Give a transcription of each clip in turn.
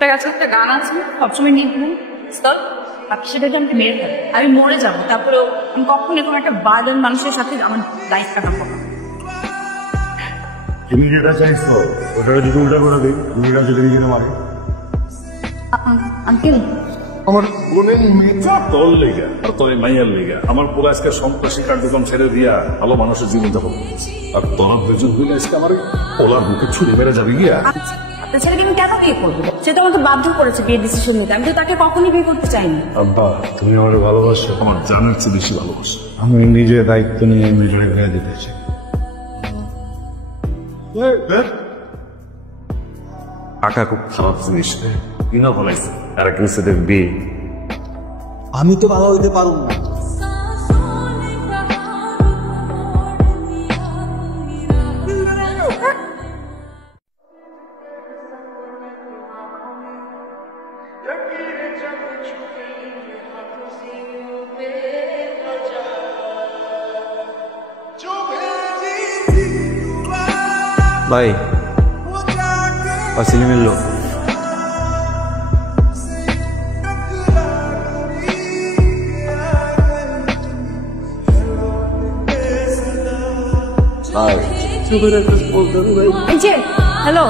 ওটা কাছে একটা গান আছে সবসময় নিয়ে ঘুম আপনি সেটাকে আমাকে মেরে ফেলেন, আমি মরে যাবো, তারপরেও আমি কখন এরকম একটা বার্ডেন মানুষের সাথে আমার লাইফ কাটাবো। তুমি যেটা চাইছো ওটা যদি উল্টা করে দিই দুইটা যদি নিজের মারে আঙ্কেল আমার বোনের মেয়েটা তোর লেগা আর তোর মাইয়ার লেগা আমার পুরো আজকে সন্ত্রাসী কার্যক্রম ছেড়ে দিয়া ভালো মানুষের জীবন যাপন করছি আর তোর দুজন মিলে আজকে আমার ওলার বুকে ছুরি মেরে যাবে গিয়া। আপনার ছেলেকে আমি কেন বিয়ে করবো? সে তো আমাকে বাধ্য করেছে বিয়ের ডিসিশন নিতে, আমি তো তাকে কখনই বিয়ে করতে চাইনি। আব্বা তুমি আমার ভালোবাসো, আমার জানার চেয়ে বেশি ভালোবাসো। আমি নিজে দায়িত্ব নিয়ে মেজরে গায়ে দিতে চাই। টাকা খুব খারাপ জিনিস কিনা বলাইছে আর এক ছেলের বিয়ে। আমি তো ভালো হইতে পারবো না। ভাই আসিনি মিললো হ্যালো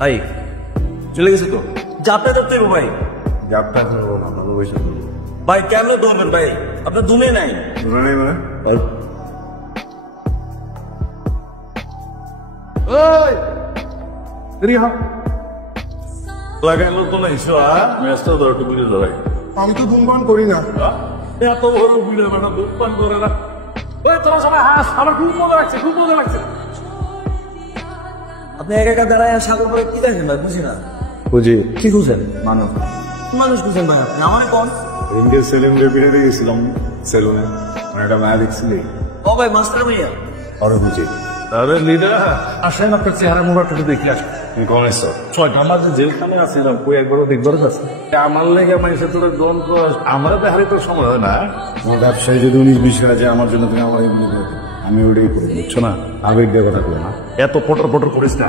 ভাই চলে গেছে তো যাপটা ধরতে হবে ভাই। গ্যাপটা ধরবো না ভালোবাসা করবো। ভাই কেমন ধরবেন ভাই? আপনার দুমে নাই ধরে নেই মানে লাগাইলো তো না হিসো ম্যাচটা ধরো একটু বুঝে ধরাই। আমি তো ধূমপান করি না। এত বড় বুঝে না দুপান করে না। তোরা সবাই হাস, আমার খুব মজা লাগছে, খুব মজা লাগছে। আপনি একা একা দাঁড়ায় সাগর করে কি দেখেন ভাই? বুঝি না। বুঝি কি খুঁজেন? মানুষ মানুষ খুঁজেন ভাই আপনি? আমার কোন রিঙ্গের সেলুনে ফিরে গেছিলাম সেলুনে একটা মায়া দেখছিলি ও ভাই মাস্টার ভাইয়া আরো বুঝি তাহলে লিডার আসেন আপনার চেহারা মোড়াটা দেখে আসেন। তুমি কম এসছো ছয় আমার যে জেলখানে আছিলাম কই একবারও দেখবার আছে আমার লেগে আমার এসে তোর গ্রন্থ আমরা তো হারে তোর সময় হয় না। তোমার ব্যবসায়ী যদি 19-20 আছে আমার জন্য তুমি আমার এমনি করে আমি ওটাই করি বুঝছো না আবেগ দিয়ে কথা বলো না এত পটর পটর করিস না।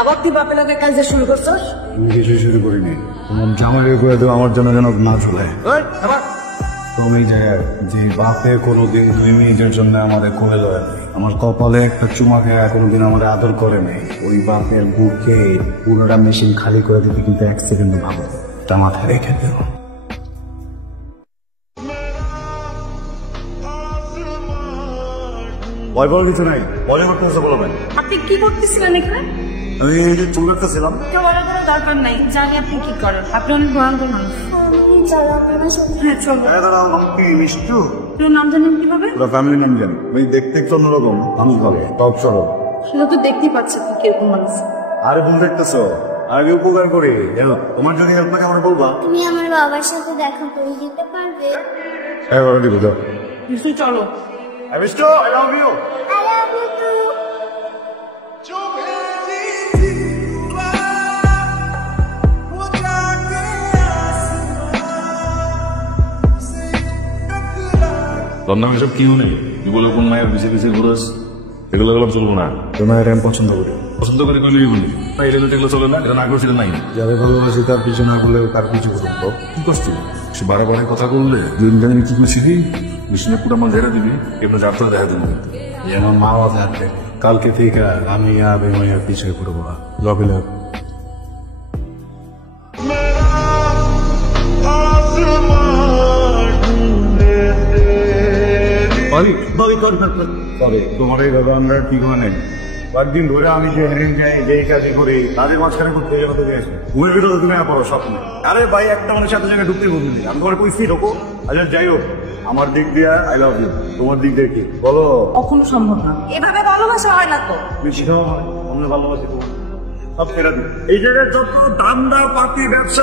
আবার তুই বাপের লোকের কাজে শুরু করছস? তুমি কিছুই শুরু করিনি তোমার জামাই করে দেবো আমার জন্য যেন না চলে। তুমি যে বাপে কোনোদিন 2 মিনিটের জন্য আমাদের কোলে লয় নাই, আমার কপালে একটা চুমা খেয়ে কোনোদিন আমাদের আদর করে নেই, ওই বাপের বুকে পুরোটা মেশিন খালি করে দিতে কিন্তু 1 সেকেন্ড ভাবো তা মাথায় রেখে দেব। ভয় পাওয়ার কিছু নাই, মজা করতে হচ্ছে বলবেন। আপনি কি করতেছিলেন এখানে? আমি এই যে চুল কাটতেছিলাম। বলার কোনো দরকার নাই, জানি আপনি কি করেন। আপনি অনেক ভয়ঙ্কর মানুষ। হ্যাঁ চলো। মিষ্টু তোর নাম জানেন কিভাবে? ফ্যামিলি নাম জানি ওই দেখতে একটু অন্যরকম মানুষ ভালো টপ সরব। সেটা তো দেখতেই পাচ্ছি আপনি কিরকম মানুষ। আরে ভুল দেখতেছো আমি উপকার করি জানো তোমার যদি হেল্প লাগে আমার বলবা। তুমি আমার বাবার সাথে দেখা করে দিতে পারবে? হ্যাঁ করে দিব যাও। নিশ্চয়ই চলো। Mishtu I love you. I love you too. তোর নাম এসব কি নেই তুই বলে কোন মায়ের পিছিয়ে পিছিয়ে ঘুরাস এগুলো এগুলো চলবো না। তোর মায়ের আমি পছন্দ করি কইলে বলি না এগুলো এগুলো চলে না এটা না করছিল নাই যাদের ভালোবাসি তার পিছু না করলে তার পিছু করবো কি করছি সে বারে বারে কথা বললে দুদিন দিন আমি কি করছিলি বিষ্ণু পুরো আমার ঝেড়ে দিবি এমনি যাত্রা দেখা দেবো কিন্তু আমার মা থাকবে কালকে থেকে আমি আর মায়ের পিছিয়ে পড়বো লবে লাভ। তোমার এই দাদা আমরা ঠিক হয় নাই কয়েকদিন ধরে আমি যে হেরেন যাই যে কাজই করি তাদের মাঝখানে করতে গেলে তো গেছে ঘুরে ভিতরে তুমি পড়ো স্বপ্ন। আরে ভাই একটা মানুষের সাথে জায়গায় ঢুকতে বলবি আমি তোমার কই ফিট হবো। আচ্ছা যাই হোক আমার দিক দিয়ে আই লাভ ইউ তোমার দিক দিয়ে কি বলো? কখনো সম্ভব না, এভাবে ভালোবাসা হয় না তো। সেটাও হয় অন্য ভালোবাসি তোমার সব ছেড়ে দিই এই জায়গায় যত ধান্দা পাতি ব্যবসা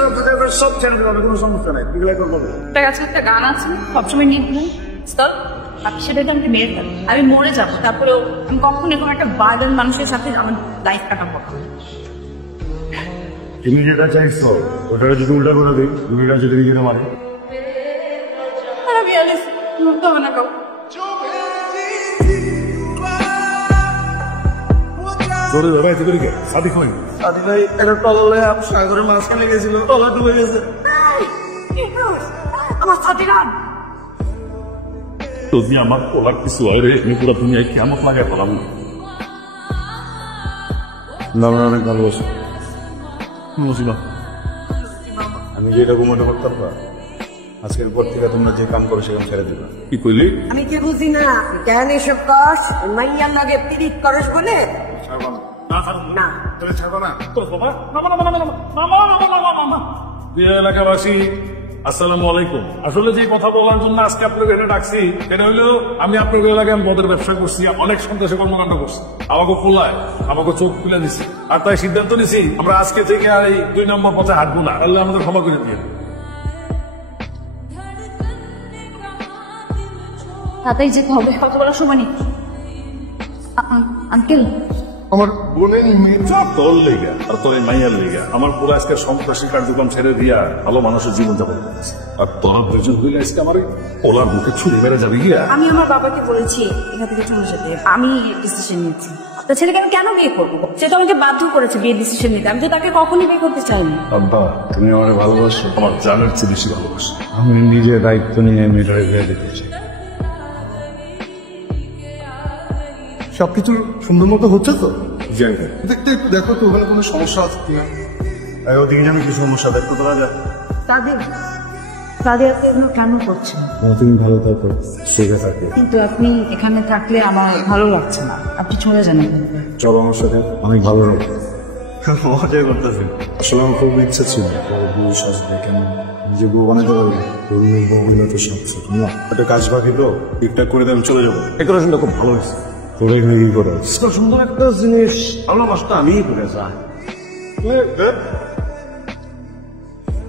সব ছেড়ে দেবে কোনো সমস্যা নাই এগুলো করবো। ওটা কাছে একটা গান আছে সবসময় নিয়ে ঘুম আপনি সেটাকে আমাকে মেরে ফেলেন, আমি মরে যাবো, তারপরেও আমি কখন এরকম একটা বার্ডেন মানুষের সাথে আমার লাইফ কাটাবো। তুমি যেটা চাইছো ওটা যদি উল্টা করে দিই তুমি এটা যদি নিজেরা মারে আমি আলিস তোমার না কাউ তোরে ধরে এতে করি কে সাদিক হয় সাদি ভাই একটা টলালে সাগরের মাঝখানে গেছিল টলা ডুবে গেছে। আমার সাথে গান যদি আমার পোলার কিছু হয় রে আমি পুরো দুনিয়ায় কেমন লাগে বলাম না আমরা অনেক ভালোবাসি বুঝিলাম আমি যেরকম মনে করতাম না আজকের পর থেকে তোমরা যে কাম করো সেরকম ছেড়ে দেবে কি কইলি আমি কি বুঝি না কেন এসব কস মাইয়ার লাগে পিরিত করস বলে না এলাকাবাসী আসসালামু আলাইকুম। আসলে যে কথা বলার জন্য আজকে আপনাকে এটা ডাকছি এটা হলো আমি আপনার এলাকায় আমি মদের ব্যবসা করছি অনেক সন্ত্রাসী কর্মকাণ্ড করছি আমাকে খোলায় আমাকে চোখ খুলে দিছি আর তাই সিদ্ধান্ত নিছি আমরা আজকে থেকে আর এই 2 নম্বর পথে হাঁটবো না আল্লাহ আমাদের ক্ষমা করে দিয়ে তাতেই যেতে হবে কথা বলার সময় নেই আঙ্কেল আমার বোনের মেয়ে তোর লেগা আর তোর এই মাইয়ার লেগা আমার পুরো আজকে সন্ত্রাসী কার্যক্রম ছেড়ে দিয়া ভালো মানুষের জীবন যাপন করতেছে আর তোরা দুজন হইলে আজকে আমার ওলার মুখে ছুরি মেরে যাবে গিয়া আমি আমার বাবাকে বলেছি এখান থেকে চলে যেতে আমি ডিসিশন নিয়েছি তো ছেলেকে আমি কেন বিয়ে করবো সে তো আমাকে বাধ্য করেছে বিয়ে ডিসিশন নিতে আমি তো তাকে কখনই বিয়ে করতে চাইনি আব্বা তুমি আমার ভালোবাসো আমার জানের চেয়ে বেশি ভালোবাসো আমি নিজের দায়িত্ব নিয়ে মেয়েটাকে বিয়ে দিতে চাই সবকিছু সুন্দর মতো হচ্ছে তো যাই হোক দেখতে একটু দেখো তো ওখানে কোনো সমস্যা আছে কিনা ওদিকে জানি কি সমস্যা দেখতে তোরা যা তাদের তাদের আপনি এগুলো কেন করছেন তুমি ভালো থাকো ঠিক আছে কিন্তু আপনি এখানে থাকলে আমার ভালো লাগছে না আপনি চলে যান এখান থেকে। চলো আমার সাথে অনেক ভালো লাগবে মজা করতেছি আসলে আমার খুব ইচ্ছা ছিল বউ সাজবে কেন নিজে বউ বানাতে পারবে তরুণের বউ হইলে তো সব ছোট না একটা কাজ বাকি তো ঠিকঠাক করে দিয়ে আমি চলে যাবো ডেকোরেশনটা খুব ভালো হয়েছে তোর এখানে কি করা সুন্দর একটা জিনিস ভালোবাসটা আমিই করে যাই।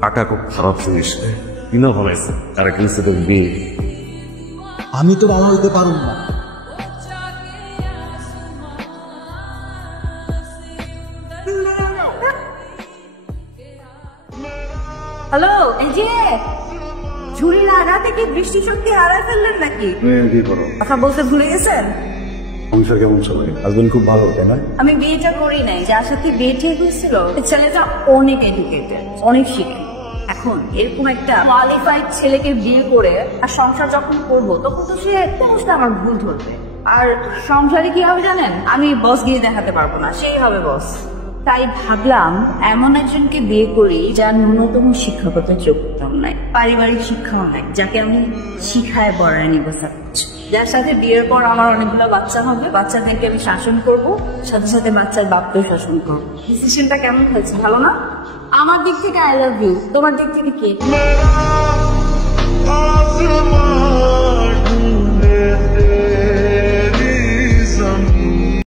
টাকা খুব খারাপ জিনিস কিনা ভাবাইছে আর একটা তোর বিয়ে আমি তো বাবা হইতে পারুম না হ্যালো এই যে ঝুড়ি লাগাতে কি বৃষ্টি শক্তি হারায় ফেললেন নাকি কি করো কথা বলতে ভুলে গেছেন সংসার কেমন চলে হাজবেন্ড খুব ভালো তাই না আমি বিয়েটা করি নাই যার সাথে বিয়ে ঠিক হয়েছিল ছেলেটা অনেক এডুকেটেড অনেক শিক্ষিত এখন এরকম একটা কোয়ালিফাইড ছেলেকে বিয়ে করে আর সংসার যখন করবো তখন তো সে অবশ্যই আমার ভুল ধরবে আর সংসারে কি হবে জানেন আমি বস গিয়ে দেখাতে পারবো না সেই হবে বস তাই ভাবলাম এমন একজনকে বিয়ে করি যার ন্যূনতম শিক্ষাগত যোগ্যতা নাই পারিবারিক শিক্ষাও নাই যাকে আমি শিখায় বড়ায় নিব যার সাথে বিয়ের পর আমার অনেকগুলো বাচ্চা হবে বাচ্চাদেরকে আমি শাসন করব সাথে সাথে বাচ্চার বাপকেও শাসন করবো ডিসিশনটা কেমন হয়েছে ভালো না আমার দিক থেকে আই লাভ ইউ তোমার দিক থেকে কি